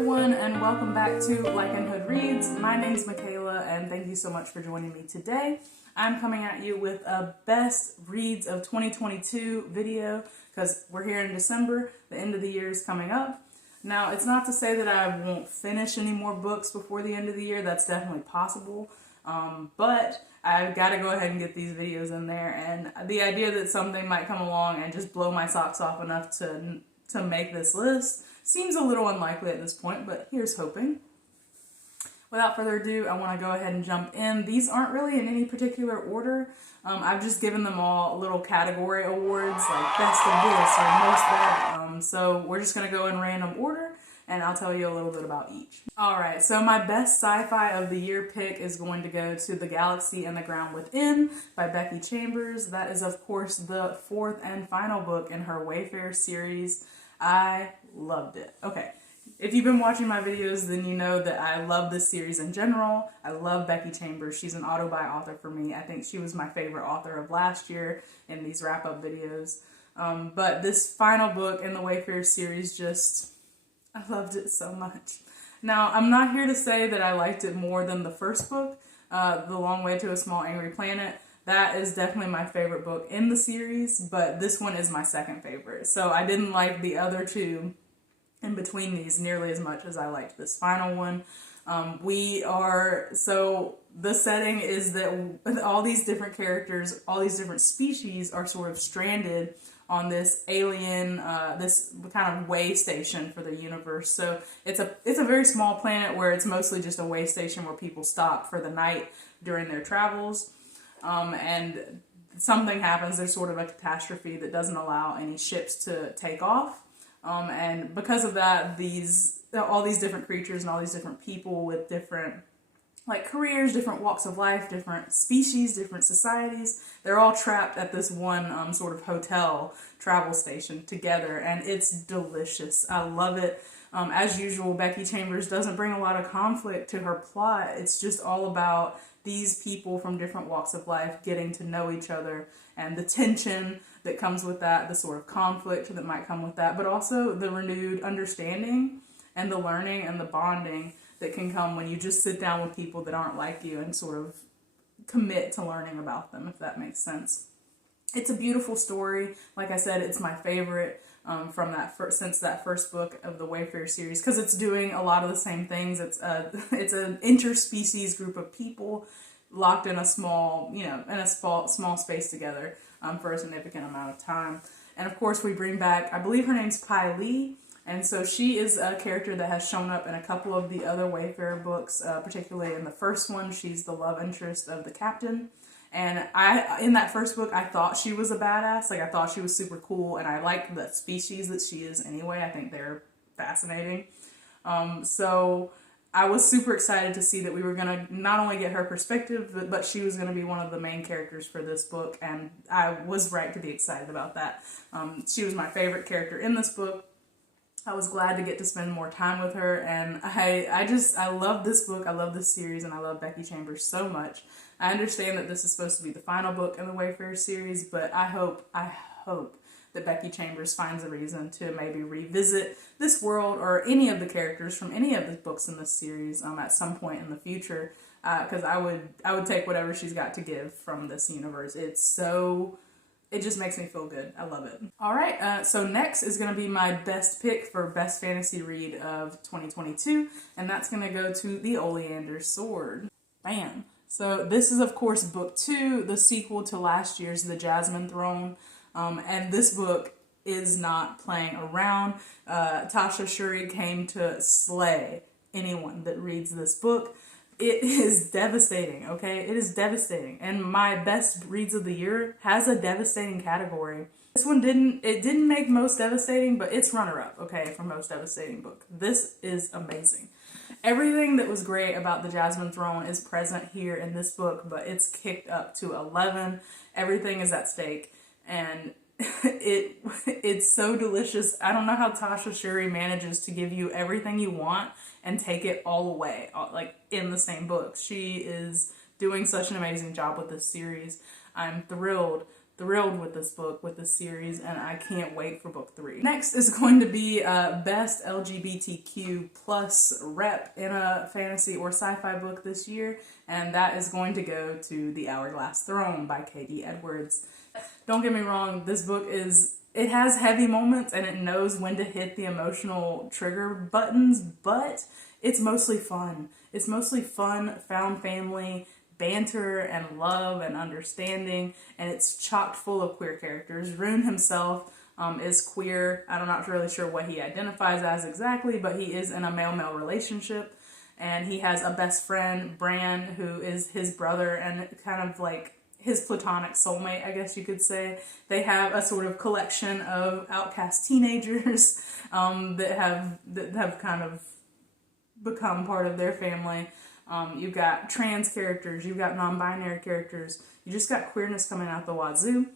everyone, and welcome back to Like and Hood Reads. My name's Michaela, and thank you so much for joining me today. I'm coming at you with a best reads of 2022 video because we're here in December. The end of the year is coming up. Now, it's not to say that I won't finish any more books before the end of the year. That's definitely possible. But I've got to go ahead and get these videos in there. And the idea that something might come along and just blow my socks off enough to make this list seems a little unlikely at this point, but here's hoping. Without further ado, I want to go ahead and jump in. These aren't really in any particular order. I've just given them all little category awards, like best of this or most that. So we're just going to go in random order, and I'll tell you a little bit about each. Alright, so my best sci-fi of the year pick is going to go to The Galaxy and the Ground Within by Becky Chambers. That is, of course, the fourth and final book in her Wayfair series. I loved it. Okay, if you've been watching my videos, then you know that I love this series in general. I love Becky Chambers. She's an auto-buy author for me. I think she was my favorite author of last year in these wrap-up videos. But this final book in the Wayfair series just, I loved it so much. Now, I'm not here to say that I liked it more than the first book, The Long Way to a Small Angry Planet. That is definitely my favorite book in the series, but this one is my second favorite. So I didn't like the other two in between these nearly as much as I liked this final one. So the setting is that all these different characters, all these different species are sort of stranded on this alien, this kind of way station for the universe. So it's a very small planet where it's mostly just a way station where people stop for the night during their travels. And something happens, there's sort of a catastrophe that doesn't allow any ships to take off. And because of that, all these different creatures and all these different people with different careers, different walks of life, different species, different societies, they're all trapped at this one sort of hotel travel station together, and it's delicious. I love it. As usual, Becky Chambers doesn't bring a lot of conflict to her plot. It's just all about these people from different walks of life getting to know each other and the tension that comes with that, the sort of conflict that might come with that, but also the renewed understanding and the learning and the bonding that can come when you just sit down with people that aren't like you and sort of commit to learning about them, if that makes sense. It's a beautiful story. Like I said, it's my favorite since that first book of the Wayfair series, because it's doing a lot of the same things. It's an interspecies group of people locked in a small space together for a significant amount of time. And of course, we bring back, I believe her name's Pai Lee, and so she is a character that has shown up in a couple of the other Wayfair books, particularly in the first one. She's the love interest of the captain. And in that first book, I thought she was a badass. I thought she was super cool, and I like the species that she is anyway. I think they're fascinating. So I was super excited to see that we were going to not only get her perspective, but she was going to be one of the main characters for this book, and I was right to be excited about that. She was my favorite character in this book. I was glad to get to spend more time with her, and I love this book, I love this series, and I love Becky Chambers so much. I understand that this is supposed to be the final book in the Wayfair series, but I hope that Becky Chambers finds a reason to maybe revisit this world or any of the characters from any of the books in this series at some point in the future, because I would take whatever she's got to give from this universe. It just makes me feel good. I love it. Alright, so next is going to be my best pick for best fantasy read of 2022, and that's going to go to The Oleander Sword. Bam! So this is, of course, book 2, the sequel to last year's The Jasmine Throne, and this book is not playing around. Tasha Suri came to slay anyone that reads this book. It is devastating, okay? It is devastating. And my best reads of the year has a devastating category. This one didn't make most devastating, but it's runner-up, okay, for most devastating book. This is amazing. Everything that was great about The Jasmine Throne is present here in this book, but it's kicked up to 11. Everything is at stake, and it's so delicious. I don't know how Tasha Suri manages to give you everything you want and take it all away, in the same book. She is doing such an amazing job with this series. I'm thrilled thrilled with this book, with this series, and I can't wait for book 3. Next is going to be Best LGBTQ plus rep in a fantasy or sci-fi book this year, and that is going to go to The Hourglass Throne by Katie Edwards. Don't get me wrong, this book it has heavy moments and it knows when to hit the emotional trigger buttons, but it's mostly fun. It's mostly fun, found family, banter, and love and understanding, and it's chock full of queer characters. Rune himself is queer. I'm not really sure what he identifies as exactly, but he is in a male-male relationship, and he has a best friend, Brennan, who is his brother and kind of like his platonic soulmate, I guess you could say. They have a sort of collection of outcast teenagers that have kind of become part of their family. You've got trans characters, you've got non-binary characters, you just got queerness coming out the wazoo.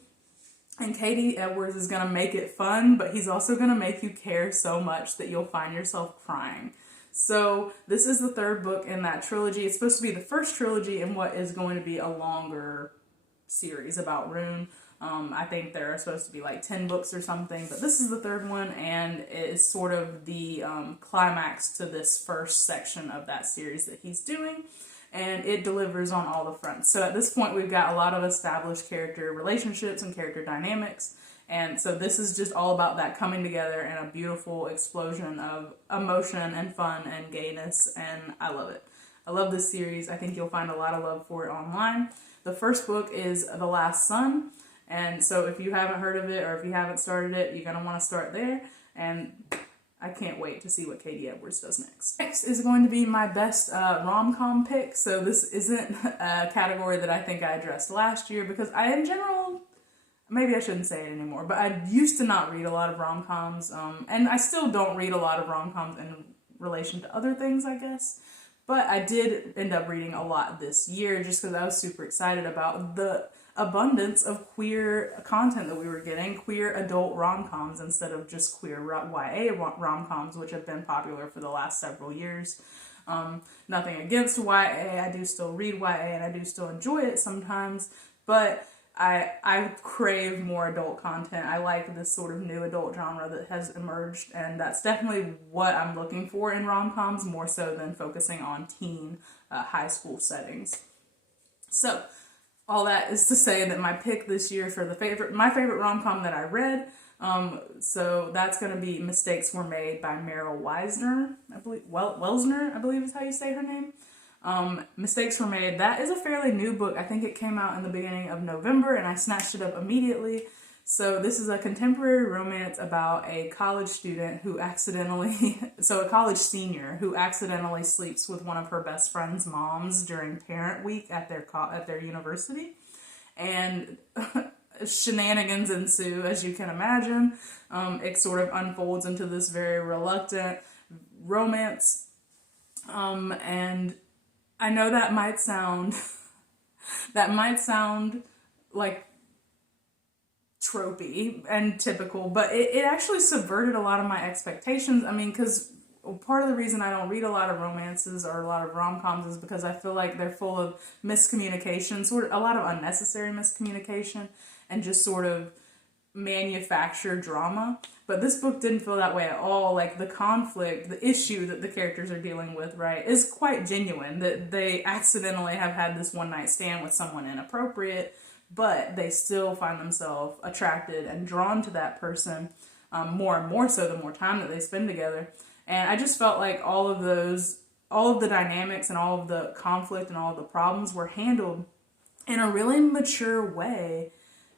And Katie Edwards is going to make it fun, but he's also going to make you care so much that you'll find yourself crying. So this is the 3rd book in that trilogy. It's supposed to be the first trilogy in what is going to be a longer series about Rune. I think there are supposed to be like 10 books or something, but this is the 3rd one, and it is sort of the climax to this first section of that series that he's doing, and it delivers on all the fronts. So at this point, we've got a lot of established character relationships and character dynamics, and so this is just all about that coming together and a beautiful explosion of emotion and fun and gayness, and I love it. I love this series. I think you'll find a lot of love for it online. The first book is The Last Sun, and so if you haven't heard of it or if you haven't started it, you're going to want to start there, and I can't wait to see what Katie Edwards does next. Next is going to be my best rom-com pick, so this isn't a category that I think I addressed last year because I, in general, maybe I shouldn't say it anymore, but I used to not read a lot of rom-coms, and I still don't read a lot of rom-coms in relation to other things, I guess. But I did end up reading a lot this year just because I was super excited about the abundance of queer content that we were getting, queer adult rom-coms instead of just queer YA rom-coms, which have been popular for the last several years. Nothing against YA, I do still read YA and I do still enjoy it sometimes, but I crave more adult content. I like this sort of new adult genre that has emerged, and that's definitely what I'm looking for in rom-coms, more so than focusing on teen high school settings. So, all that is to say that my pick this year for my favorite rom-com that I read, so that's going to be Mistakes Were Made by Meryl Wilsner, I believe is how you say her name. Mistakes Were Made. That is a fairly new book. I think it came out in the beginning of November and I snatched it up immediately. So this is a contemporary romance about a college student who a college senior who accidentally sleeps with one of her best friend's moms during parent week at their university. And shenanigans ensue, as you can imagine. It sort of unfolds into this very reluctant romance. And I know that might sound like tropey and typical, but it actually subverted a lot of my expectations. I mean, because part of the reason I don't read a lot of romances or a lot of rom-coms is because I feel like they're full of miscommunication, sort of a lot of unnecessary miscommunication and just sort of manufactured drama. But this book didn't feel that way at all. Like, the conflict, the issue that the characters are dealing with, right, is quite genuine. That they accidentally have had this one-night stand with someone inappropriate, but they still find themselves attracted and drawn to that person more and more so the more time that they spend together. And I just felt like all of the dynamics and all of the conflict and all of the problems were handled in a really mature way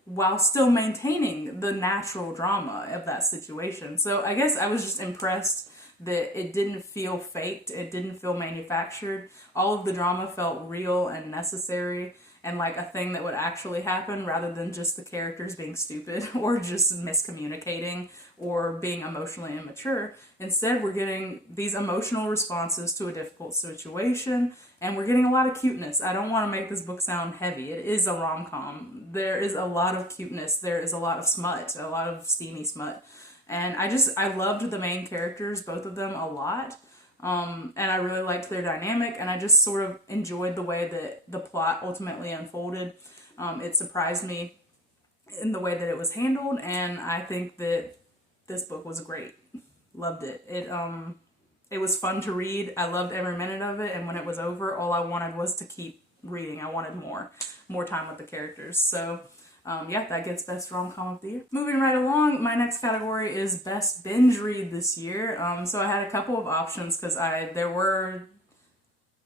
while still maintaining the natural drama of that situation. So I guess I was just impressed that it didn't feel faked, it didn't feel manufactured. All of the drama felt real and necessary and like a thing that would actually happen rather than just the characters being stupid or just miscommunicating or being emotionally immature. Instead, we're getting these emotional responses to a difficult situation, and we're getting a lot of cuteness. I don't want to make this book sound heavy. It is a rom-com. There is a lot of cuteness. There is a lot of smut, a lot of steamy smut. And I loved the main characters, both of them, a lot. And I really liked their dynamic, and I just sort of enjoyed the way that the plot ultimately unfolded. It surprised me in the way that it was handled, and I think that this book was great. Loved it. It was fun to read. I loved every minute of it, and when it was over, all I wanted was to keep reading. I wanted more time with the characters. So yeah, that gets Best Rom-Com of the Year. Moving right along, my next category is Best Binge Read this year. So I had a couple of options because there were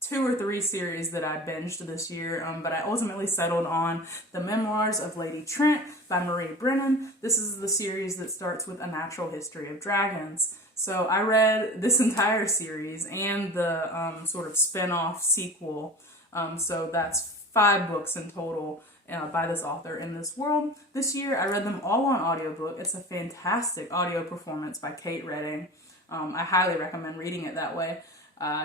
2 or 3 series that I binged this year, but I ultimately settled on The Memoirs of Lady Trent by Brennan. This is the series that starts with A Natural History of Dragons. So I read this entire series and the sort of spin-off sequel. So that's 5 books in total by this author in this world. This year I read them all on audiobook. It's a fantastic audio performance by Kate Redding. I highly recommend reading it that way.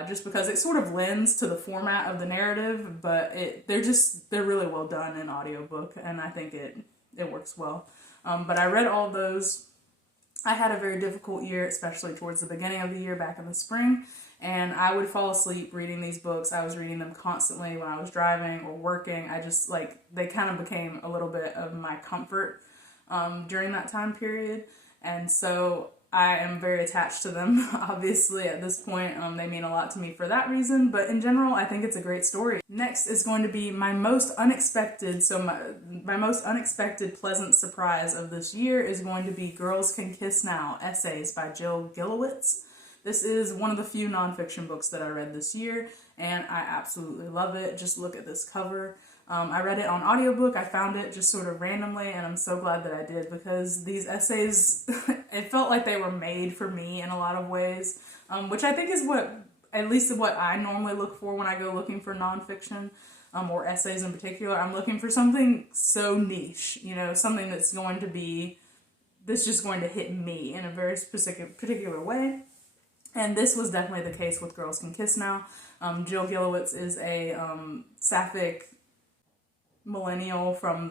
Just because it sort of lends to the format of the narrative, but they're really well done in audiobook, and I think it works well. But I read all of those. I had a very difficult year, especially towards the beginning of the year back in the spring, and I would fall asleep reading these books. I was reading them constantly when I was driving or working. They kind of became a little bit of my comfort during that time period, and so I am very attached to them, obviously, at this point. They mean a lot to me for that reason, but in general, I think it's a great story. Next is going to be my most unexpected pleasant surprise of this year is going to be Girls Can Kiss Now, Essays by Jill Gilowitz. This is one of the few nonfiction books that I read this year, and I absolutely love it. Just look at this cover. I read it on audiobook. I found it just sort of randomly, and I'm so glad that I did, because these essays, it felt like they were made for me in a lot of ways, which I think is at least what I normally look for when I go looking for nonfiction, or essays in particular. I'm looking for something so niche, something that's just going to hit me in a very specific, particular way. And this was definitely the case with Girls Can Kiss Now. Jill Gilowitz is a sapphic millennial from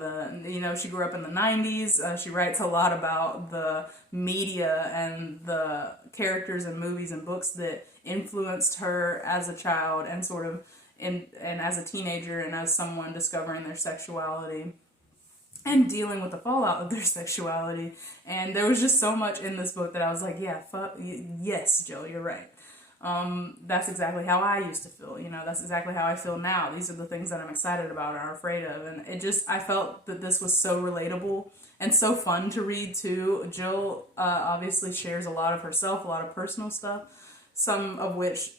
she grew up in the 90s. She writes a lot about the media and the characters in movies and books that influenced her as a child and and as a teenager and as someone discovering their sexuality and dealing with the fallout of their sexuality. And there was just so much in this book that I was like, yeah, yes, Jill, you're right. That's exactly how I used to feel, that's exactly how I feel now. These are the things that I'm excited about or afraid of. And I felt that this was so relatable and so fun to read too. Jill obviously shares a lot of herself, a lot of personal stuff, some of which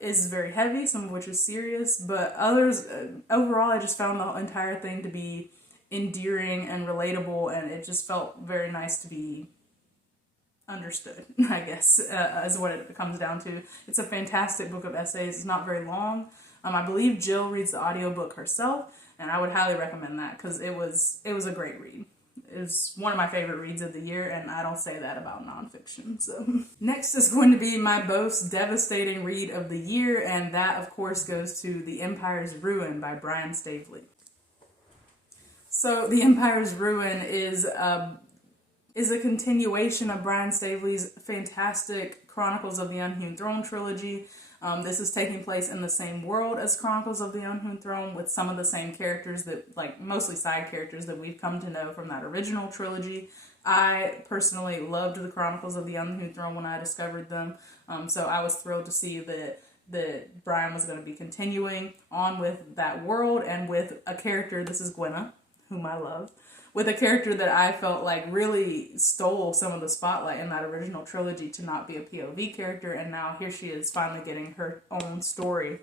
is very heavy, some of which is serious, but others, overall, I just found the entire thing to be endearing and relatable, and it just felt very nice to be understood, I guess, is what it comes down to. It's a fantastic book of essays. It's not very long. I believe Jill reads the audiobook herself, and I would highly recommend that because it was a great read. It was one of my favorite reads of the year, and I don't say that about nonfiction. So next is going to be my most devastating read of the year, and that, of course, goes to The Empire's Ruin by Brian Staveley. So The Empire's Ruin is a continuation of Brian Staveley's fantastic Chronicles of the Unhewn Throne trilogy. This is taking place in the same world as Chronicles of the Unhewn Throne, with some of the same characters mostly side characters that we've come to know from that original trilogy. I personally loved the Chronicles of the Unhewn Throne when I discovered them, so I was thrilled to see that Brian was going to be continuing on with that world and with a character, this is Gwenna, whom I love, with a character that I felt like really stole some of the spotlight in that original trilogy to not be a POV character, and now here she is finally getting her own story.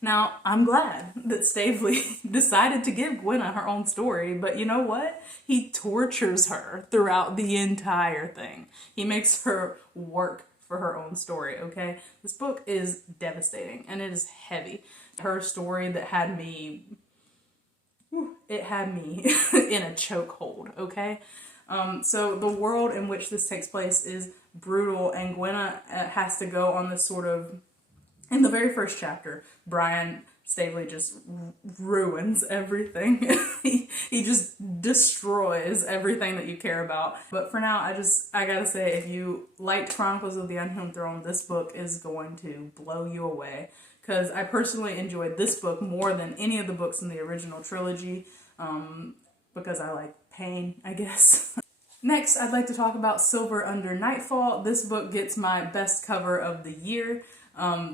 Now, I'm glad that Staveley decided to give Gwenna her own story, but you know what? He tortures her throughout the entire thing. He makes her work for her own story, okay? This book is devastating, and it is heavy. Her story that had me in a chokehold, okay? So the world in which this takes place is brutal, and Gwenna has to go on this sort of, in the very first chapter, Brian Staveley just ruins everything. he just destroys everything that you care about. But for now, I gotta say, if you liked Chronicles of the Unhewn Throne, this book is going to blow you away. Because I personally enjoyed this book more than any of the books in the original trilogy, because I like pain, I guess. Next, I'd like to talk about Silver Under Nightfall. This book gets my best cover of the year.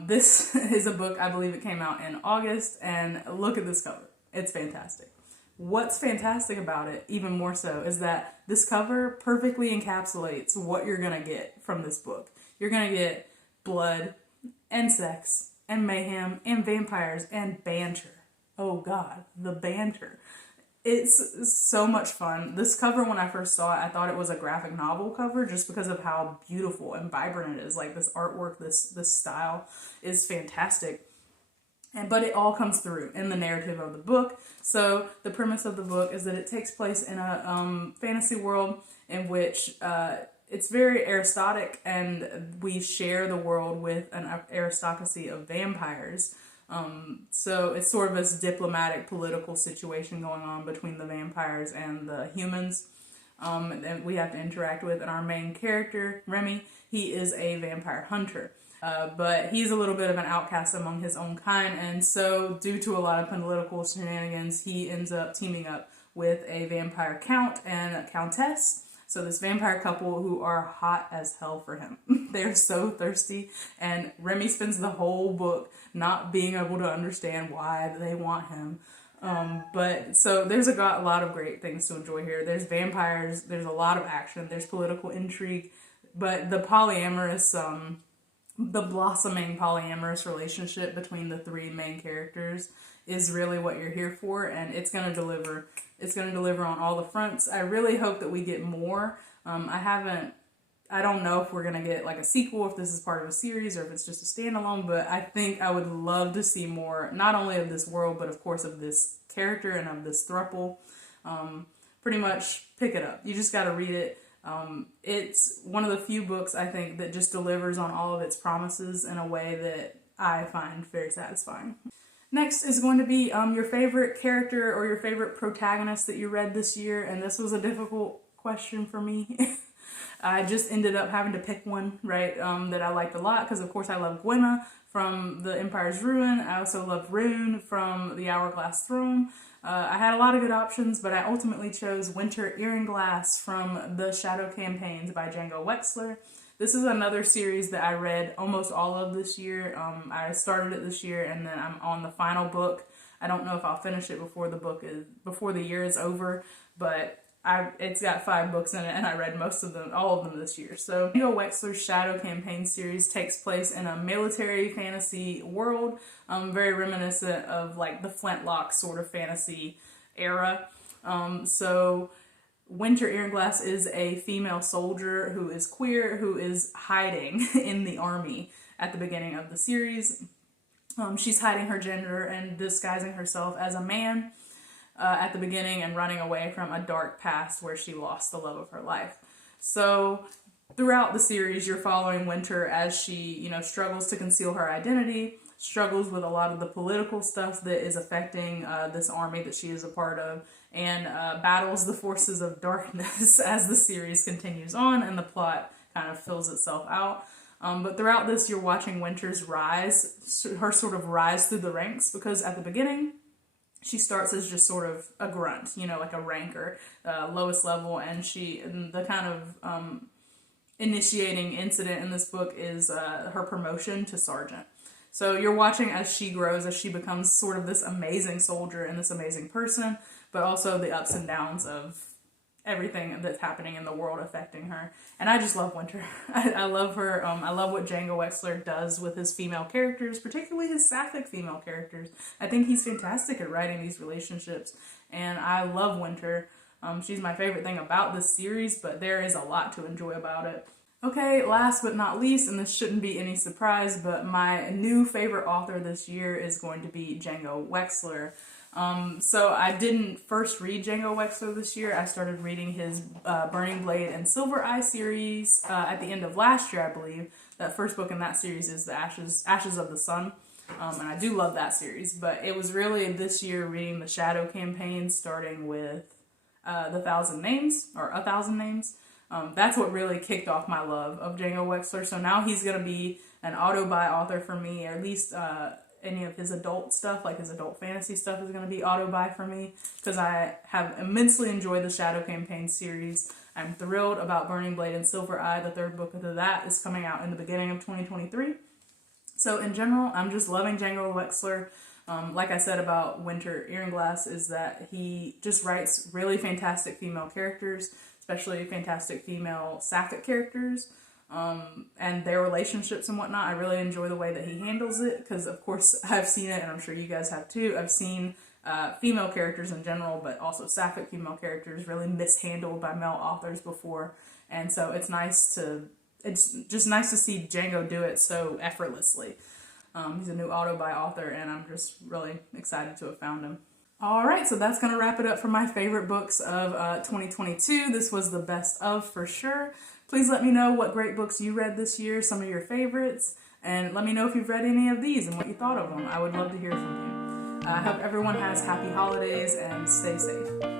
This is a book, I believe it came out in August, and look at this cover. It's fantastic. What's fantastic about it, even more so, is that this cover perfectly encapsulates what you're gonna get from this book. You're gonna get blood, and sex, and mayhem, and vampires, and banter. Oh god, the banter. It's so much fun. This cover, when I first saw it, I thought it was a graphic novel cover just because of how beautiful and vibrant it is. Like, this artwork, this style is fantastic. But it all comes through in the narrative of the book. So the premise of the book is that it takes place in a fantasy world in which it's very aristocratic, and we share the world with an aristocracy of vampires. So it's sort of this diplomatic political situation going on between the vampires and the humans that we have to interact with. And our main character, Remy, he is a vampire hunter. But he's a little bit of an outcast among his own kind, and so due to a lot of political shenanigans, he ends up teaming up with a vampire count and a countess. So this vampire couple who are hot as hell for him. They're so thirsty, and Remy spends the whole book not being able to understand why they want him. But so there's a lot of great things to enjoy here. There's vampires, there's a lot of action, there's political intrigue, but the blossoming polyamorous relationship between the three main characters is really what you're here for, and it's going to deliver. It's going to deliver on all the fronts. I really hope that we get more. I don't know if we're going to get like a sequel, if this is part of a series, or if it's just a standalone, but I think I would love to see more, not only of this world, but of course of this character and of this throuple. Pretty much pick it up. You just got to read it. It's one of the few books, I think, that just delivers on all of its promises in a way that I find very satisfying. Next is going to be your favorite character or your favorite protagonist that you read this year, and this was a difficult question for me. I just ended up having to pick one, right, that I liked a lot, because of course I love Gwenna from The Empire's Ruin. I also love Rune from The Hourglass Throne. I had a lot of good options, but I ultimately chose Winter Ihernglass from The Shadow Campaigns by Django Wexler. This is another series that I read almost all of this year. I started it this year, and then I'm on the final book. I don't know if I'll finish it before the year is over, but it's got 5 books in it, and I read all of them this year. So Django Wexler's Shadow Campaign series takes place in a military fantasy world, very reminiscent of like the Flintlock sort of fantasy era. So Winter Ihernglass is a female soldier who is queer, who is hiding in the army at the beginning of the series. She's hiding her gender and disguising herself as a man at the beginning, and running away from a dark past where she lost the love of her life. So throughout the series, you're following Winter as she, struggles to conceal her identity, struggles with a lot of the political stuff that is affecting this army that she is a part of, and battles the forces of darkness as the series continues on and the plot kind of fills itself out. But throughout this, you're watching Winter's rise, her sort of rise through the ranks, because at the beginning, she starts as just sort of a grunt, like a ranker, lowest level, and the kind of initiating incident in this book is her promotion to sergeant. So you're watching as she grows, as she becomes sort of this amazing soldier and this amazing person, but also the ups and downs of everything that's happening in the world affecting her. And I just love Winter. I love her. I love what Django Wexler does with his female characters, particularly his sapphic female characters. I think he's fantastic at writing these relationships, and I love Winter. She's my favorite thing about this series, but there is a lot to enjoy about it. Okay, last but not least, and this shouldn't be any surprise, but my new favorite author this year is going to be Django Wexler. So I didn't first read Django Wexler this year. I started reading his Burning Blade and Silver Eye series at the end of last year, I believe. That first book in that series is The Ashes of the Sun, and I do love that series. But it was really this year reading the Shadow Campaign, starting with A Thousand Names. That's what really kicked off my love of Django Wexler. So now he's going to be an auto-buy author for me, or at least any of his adult stuff, like his adult fantasy stuff, is going to be auto-buy for me, because I have immensely enjoyed the Shadow Campaign series. I'm thrilled about Burning Blade and Silver Eye. The third book of that is coming out in the beginning of 2023. So in general, I'm just loving Django Wexler. Like I said about Winter Ihernglass, is that he just writes really fantastic female characters, especially fantastic female sapphic characters, and their relationships and whatnot. I really enjoy the way that he handles it, because of course I've seen it, and I'm sure you guys have too. I've seen female characters in general, but also sapphic female characters really mishandled by male authors before, and so it's just nice to see Django do it so effortlessly. He's a new auto-buy author, and I'm just really excited to have found him. Alright, so that's going to wrap it up for my favorite books of 2022. This was the best of, for sure. Please let me know what great books you read this year, some of your favorites, and let me know if you've read any of these and what you thought of them. I would love to hear from you. I hope everyone has happy holidays and stay safe.